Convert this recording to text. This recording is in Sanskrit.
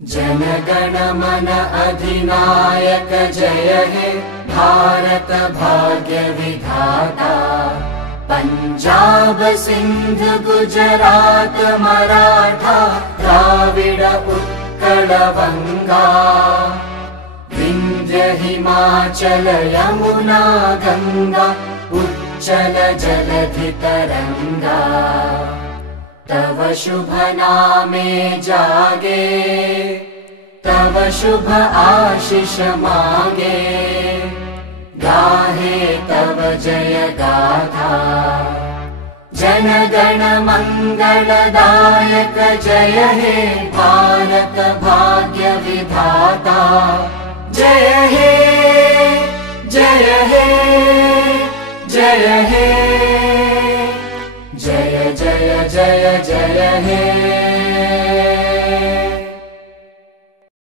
जनगण मन अधिनायक जय हे भारत भाग्य विधाता। पंजाब सिंध गुजरात मराठा द्राविड उत्कल वंगा। विंध्य हिमाचल यमुना गंगा उच्चल जलधि तरंगा। तव शुभ नामे जागे तव शुभ आशीष मागे। गाहे तव जय गाथा जनगण मंगलदायक जय हे भारत भाग्य